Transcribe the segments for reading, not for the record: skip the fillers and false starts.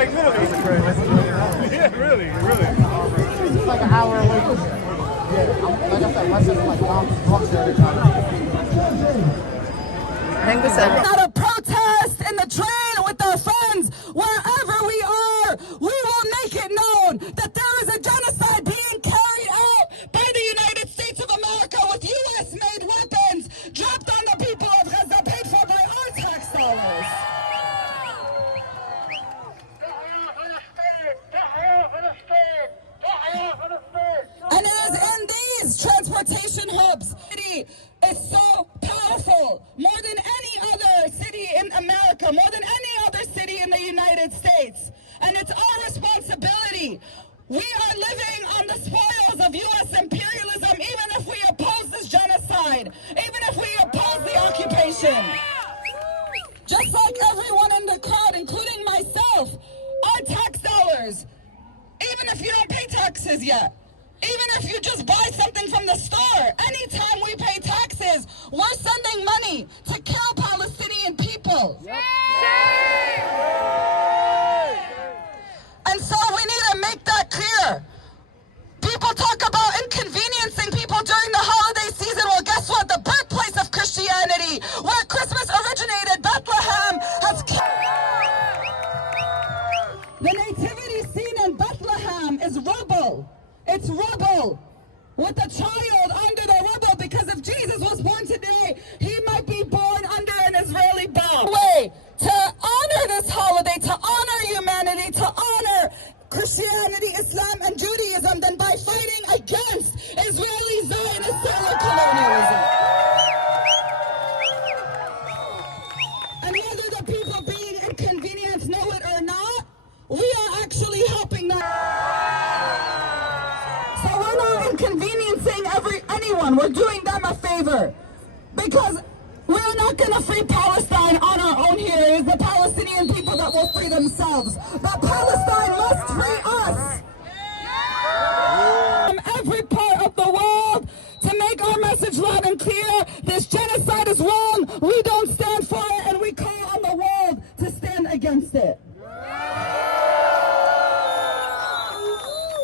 like literally. Yeah, really. It's like an hour away from here. Yeah, like I said, Western like walks there every time. Not a protest in the train with our friends, wherever we are, we will make it known that there is a genocide being carried out by the United States of America with U.S.-made weapons dropped on the people of Gaza, paid for by our tax dollars. And it is in these transportation hubs. It's so powerful, more than any other city in America, more than any other city in the United States. And it's our responsibility. We are living on the spoils of U.S. imperialism, even if we oppose this genocide, even if we oppose the occupation. Just like everyone in the crowd, including myself, our tax dollars, even if you don't pay taxes yet, even if you just buy something from the store, anytime we pay taxes, we're sending money to kill Palestinian people. And so we need to make that clear. People talk about inconveniencing people during the holiday season. Well, guess what? The birthplace of Christianity, where Christmas originated, Bethlehem, has the nativity scene in Bethlehem is rubble. It's rubble with a child under the rubble, because if Jesus was born today, he might be born under an Israeli bomb. Way to honor this holiday, to honor humanity, to honor Christianity, Islam, and Judaism than by fighting against Israeli Zionist settler colonialism. And whether the people being inconvenienced know it or not, we are actually helping them. So we're not inconveniencing anyone. We're doing them a favor, because we're not going to free Palestine on our own here. It is the Palestinian people that will free themselves. But Palestine must free us. From every part of the world to make our message loud and clear. This genocide is wrong. We don't stand for it, and we call on the world to stand against it.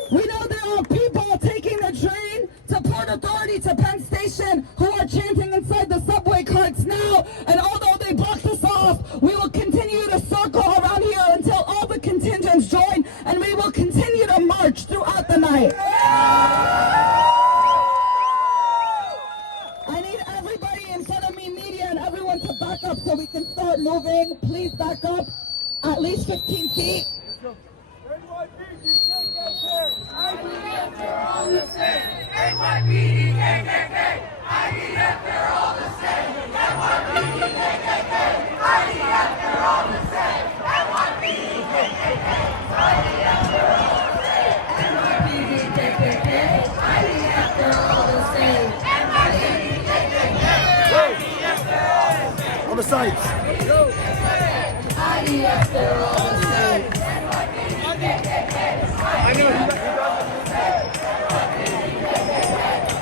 We know there are people taking the train to Port Authority, to Penn Station, who are chanting inside the subway carts now. And although they blocked us off, we will continue to circle around here until all the contingents join, and we will continue to march throughout the night. I need everybody in front of me, media, and everyone to back up so we can start moving. Please back up at least 15 feet. IDF, they're all the same. NYPD, KKK. IDF, they're all the same. NYPD, KKK. IDF, they're all the same. NYPD, KKK. IDF, they're all the same. NYPD, KKK. IDF, they're all the same. NYPD, KKK. IDF, they're all the same. On the sides. IDF, they're all the same. NYPD, KKK. I know you got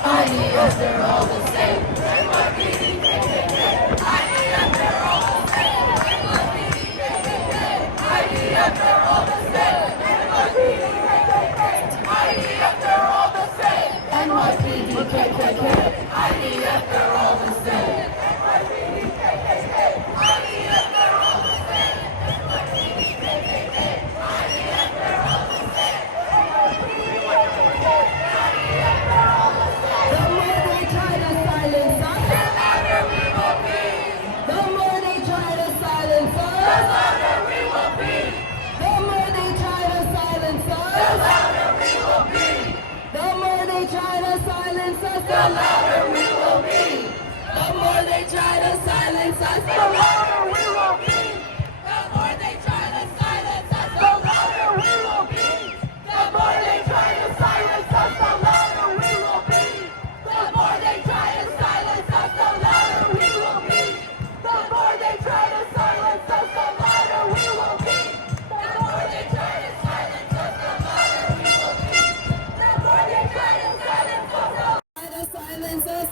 IDF, they're all the same. NYPD, KKK. IDF, they're all the same. NYPD, KKK. IDF, they're all the same. NYPD, KKK. IDF, they're all the same. NYPD, KKK. IDF, they're all the same. NYPD, KKK. IDF, they're all the same. NYPD, KKK. IDF, they're all the same. The more they try to silence us, The louder we will be. the more they try to silence The us, louder we will be. the more they try to silence The us, louder we will be. the more they try to silence us, The louder we will be. the more they try to silence us, The louder we will be. The more they try to silence us, the louder we will be. The more they try to silence us, the louder we will be. The more they try to silence us, the louder we will be. The more they try to silence us, the louder we will be. The more they try to silence us, the louder we will be. The more they try to silence us,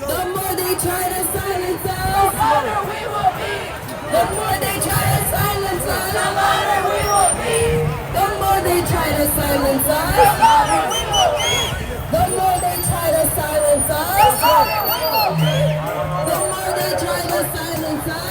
the more they try to silence us, the louder we will be. the more they try to silence us, The silence us, the more they try to silence us, the more they try to silence us.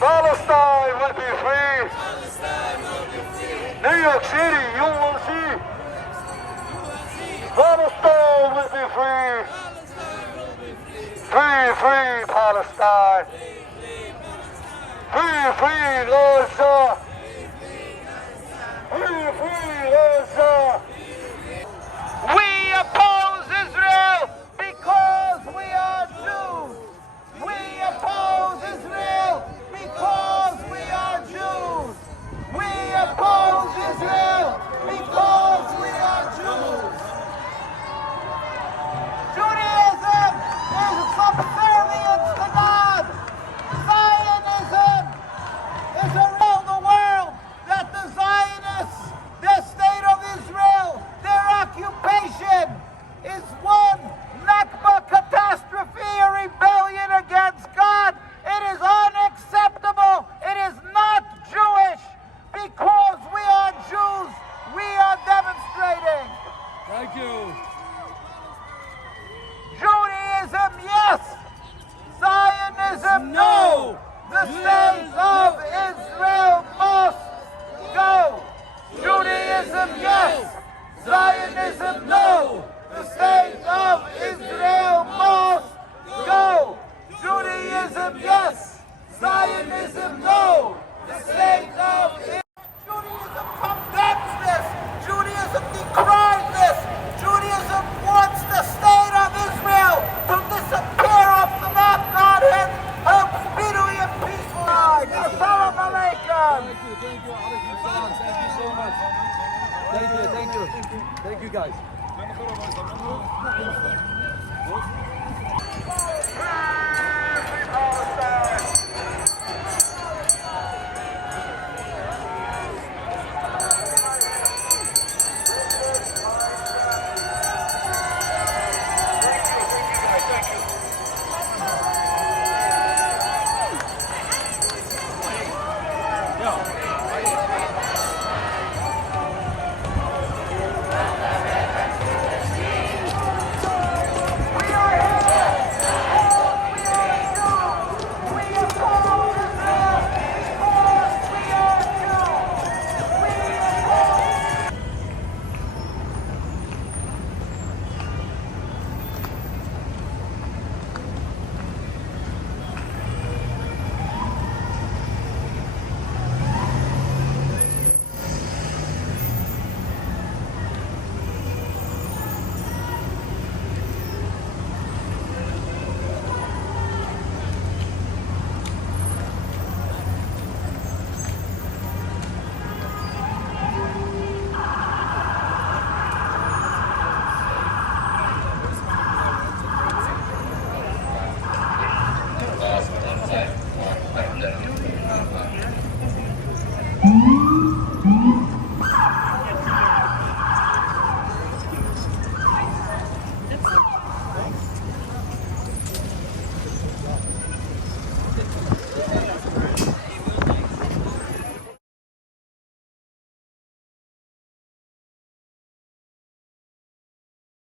Palestine will be free. New York City, you will see. Palestine will be free. Free, free Palestine. Free, free Gaza. Free, free Gaza. We oppose Israel because we are Jews. We oppose Israel because we are Jews. We The state of Israel must go. Judaism, yes. Zionism, no. The state of Israel must go. Judaism, yes. Zionism, no. The state of Israel. Judaism condemns this. Judaism decries this. Judaism wants the state of Israel to disappear off the map. God help speedily and peacefully. Assalamu alaikum. Thank you so much. Thank you guys.